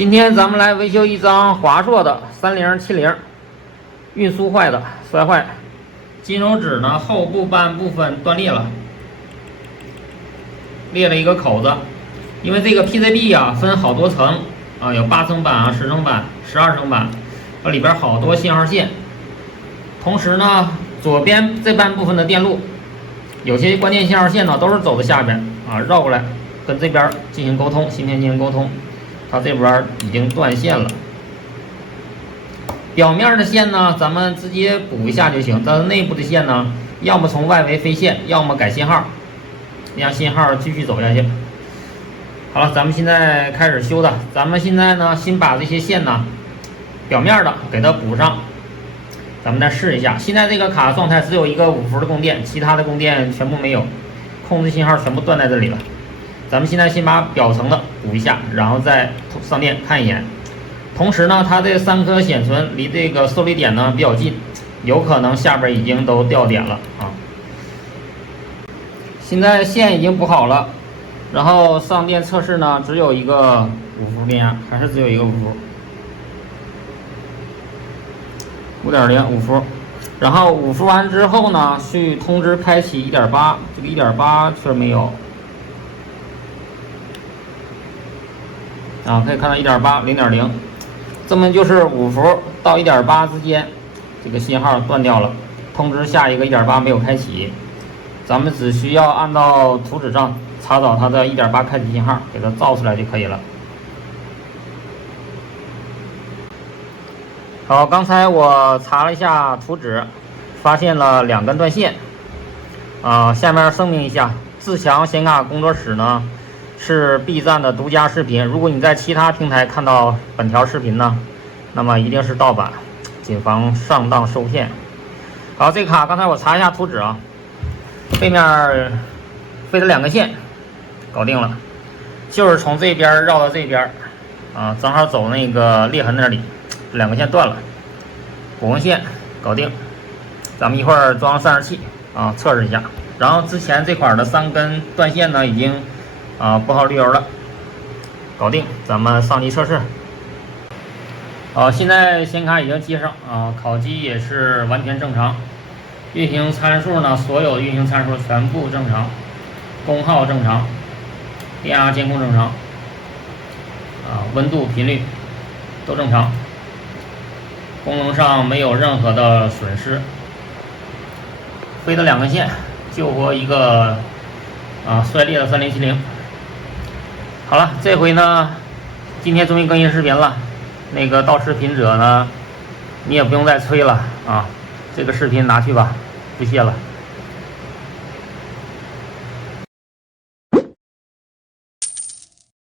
今天咱们来维修一张华硕的3070，运输坏的，摔坏，金属纸呢后部半部分断裂了，裂了一个口子。因为这个 PCB 啊分好多层啊，有8层板啊、10层板、12层板，里边好多信号线。同时呢，左边这半部分的电路，有些关键信号线呢都是走到下边啊，绕过来跟这边进行沟通，芯片进行沟通。它这边已经断线了，表面的线呢，咱们直接补一下就行。但是内部的线呢，要么从外围飞线，要么改信号，让信号继续走下去。好了，咱们现在开始修的。咱们现在呢，先把这些线呢，表面的给它补上。咱们再试一下。现在这个卡状态只有一个5伏的供电，其他的供电全部没有，控制信号全部断在这里了。咱们现在先把表层的补一下，然后再上电看一眼。同时呢，它这3颗显存离这个受力点呢比较近，有可能下边已经都掉点了啊。现在线已经补好了，然后上电测试呢，只有一个5伏电压，还是只有一个5伏，5.0 5伏。然后5伏完之后呢，去通知开启 1.8， 这个 1.8 却没有。可以看到 1.8、0.0， 这么就是5伏到 1.8 之间，这个信号断掉了，通知下一个 1.8 没有开启。咱们只需要按照图纸上查找它的 1.8 开启信号，给它造出来就可以了。好，刚才我查了一下图纸，发现了2根断线。下面声明一下，自强显卡工作室呢是 B 站的独家视频，如果你在其他平台看到本条视频呢，那么一定是盗版，谨防上当受骗。好，这卡刚才我查一下图纸啊，背面飞了2根线，搞定了，就是从这边绕到这边啊，正好走那个裂痕那里，2根线断了，补根线搞定。咱们一会儿装散热器啊，测试一下。然后之前这块的3根断线呢，已经拨好滤油了，搞定。咱们上机测试。好，现在显卡已经接上烤机也是完全正常，运行参数呢，所有运行参数全部正常，功耗正常，电压监控正常，温度频率都正常，功能上没有任何的损失。飞的2根线救活一个摔裂的3070。好了，这回呢，今天终于更新视频了。那个盗视频者呢，你也不用再催了啊，这个视频拿去吧，不谢了。